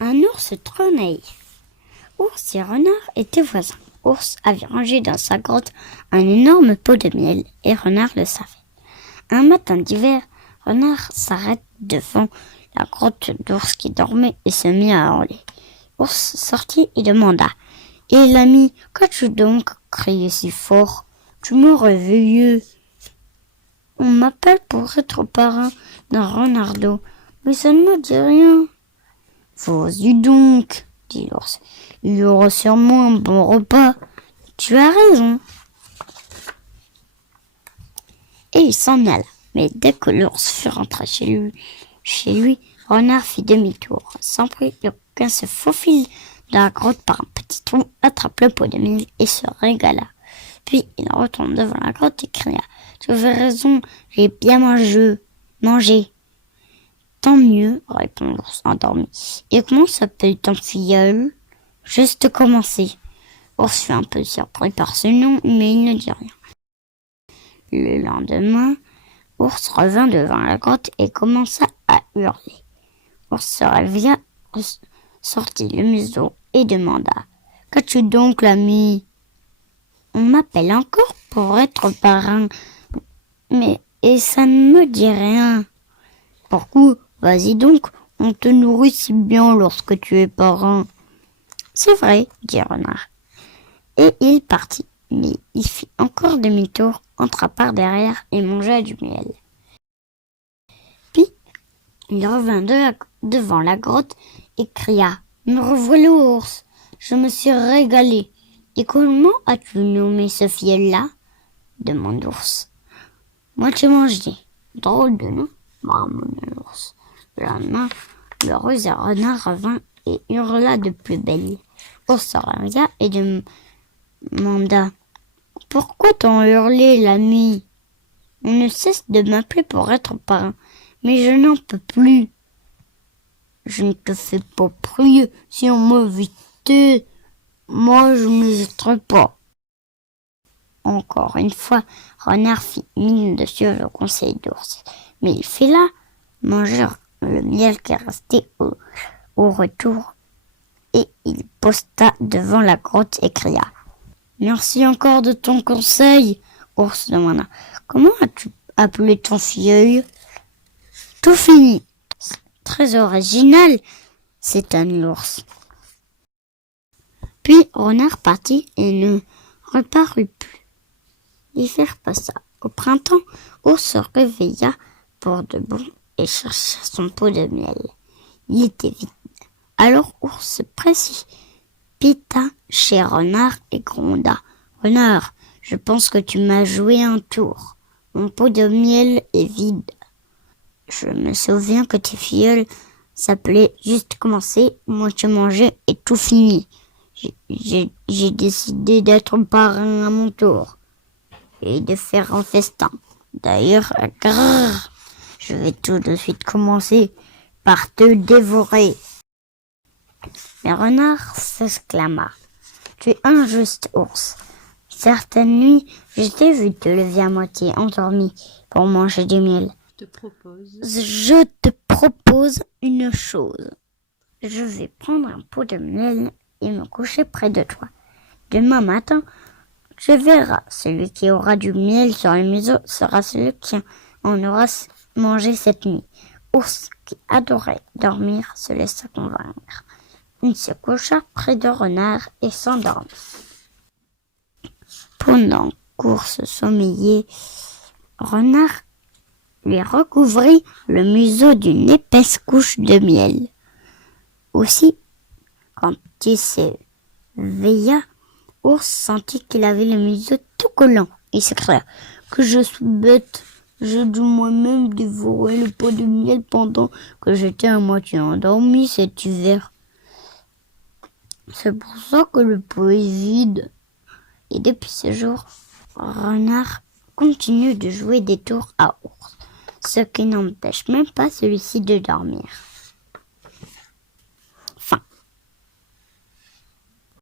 Un ours trônait. Ours et renard étaient voisins. Ours avait rangé dans sa grotte un énorme pot de miel et renard le savait. Un matin d'hiver, renard s'arrête devant la grotte d'ours qui dormait et se mit à hurler. Ours sortit et demanda: « Et l'ami, qu'as-tu donc crié si fort? Tu me réveilles. On m'appelle pour être parrain d'un renardeau, mais ça ne me dit rien. » « Vas-y donc, dit l'ours, il y aura sûrement un bon repas. Tu as raison. » Et il s'en alla. Mais dès que l'ours fut rentré chez lui, renard fit demi-tour. Sans bruit aucun se faufile dans la grotte par un petit trou, attrape le pot de miel et se régala. Puis il retourne devant la grotte et cria: « Tu avais raison, j'ai bien mangé. » « Tant mieux, répond l'ours endormi. Et comment s'appelle ton filleul? » « Juste commencé. » Ours fut un peu surpris par ce nom, mais il ne dit rien. Le lendemain, Ours revint devant la grotte et commença à hurler. Ours se réveilla, sortit le museau et demanda: « Qu'as-tu donc, l'ami? »« On m'appelle encore pour être parrain, et ça ne me dit rien. »« Pourquoi? Vas-y donc, on te nourrit si bien lorsque tu es parrain. »« C'est vrai, dit Renard. Et il partit, mais il fit encore demi-tour, entra par derrière et mangea du miel. Puis, il revint devant la grotte et cria: « Me revoilà, ours, je me suis régalé. »« Et comment as-tu nommé ce fiel-là » demanda l'ours. « Moitié mangé. »« Drôle de nom, » marmonna l'ours. Le lendemain, le rusé renard revint et hurla de plus belle. Ours se réveilla et demanda: « Pourquoi t'en hurler, l'ami? On ne cesse de m'appeler pour être parrain, mais je n'en peux plus. »« Je ne te fais pas prier, si on m'invitait, moi je n'hésiterai pas. » Encore une fois, Renard fit mine de suivre le conseil d'ours, mais il fit là manger le miel qui restait au retour, et il posta devant la grotte et cria: « Merci encore de ton conseil. » Ours demanda: « Comment as-tu appelé ton filleul ?»« Tout fini. » Très original, s'étonna l'ours. Puis Renard partit et ne reparut plus. L'hiver passa. Au printemps, Ours se réveilla pour de bon et chercha son pot de miel. Il était vide. Alors Ours se précipita chez Renard et gronda: « Renard, je pense que tu m'as joué un tour. Mon pot de miel est vide. Je me souviens que tes filleuls s'appelaient Juste commencé, moitié mangé et tout fini. J'ai décidé d'être parrain à mon tour et de faire un festin. D'ailleurs, grrr, je vais tout de suite commencer par te dévorer. » Mais Renard s'exclama: « Tu es injuste, ours. Certaines nuits, je t'ai vu te lever à moitié endormi pour manger du miel. Je te propose une chose. Je vais prendre un pot de miel et me coucher près de toi. Demain matin, tu verras, celui qui aura du miel sur le museau sera celui qui en aura mangé cette nuit. » Ours, qui adorait dormir, se laissa convaincre. Il se coucha près de Renard et s'endormit. Pendant qu'Ours sommeillait, Renard lui recouvrit le museau d'une épaisse couche de miel. Aussi, quand il s'éveilla, Ours sentit qu'il avait le museau tout collant et s'écria: « Que je suis bête, j'ai dû moi-même dévorer le pot de miel pendant que j'étais à moitié endormi cet hiver. C'est pour ça que le pot est vide. » Et depuis ce jour, Renard continue de jouer des tours à Ours, ce qui n'empêche même pas celui-ci de dormir.